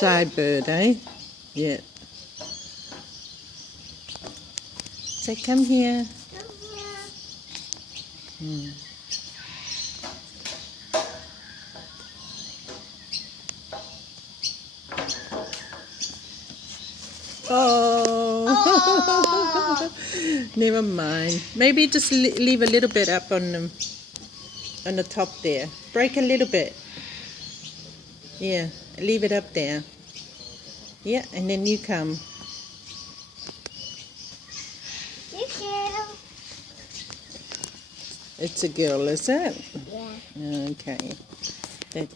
Shy bird, eh? Yeah. So come here. Hmm. Oh. Never mind. Maybe just leave a little bit up on the top there. Break a little bit. Yeah, leave it up there. Yeah, and then you come. It's a girl, is it? Yeah. Okay. That,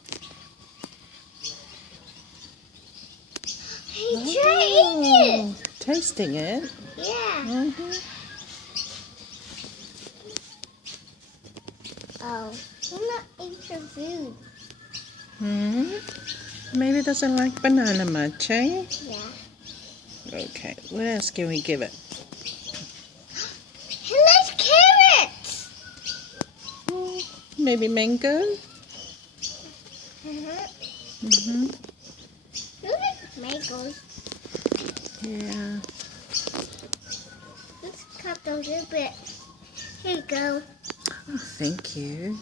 Hey, try eating it. Tasting it? Yeah. Mm-hmm. Oh, I'm not eating your food. Hmm. Maybe it doesn't like banana much, eh? Yeah. Okay, what else can we give it? He likes carrots. Maybe mango? Mm-hmm. Look at mangoes. Yeah. Let's cut a little bit. Here you go. Oh, thank you.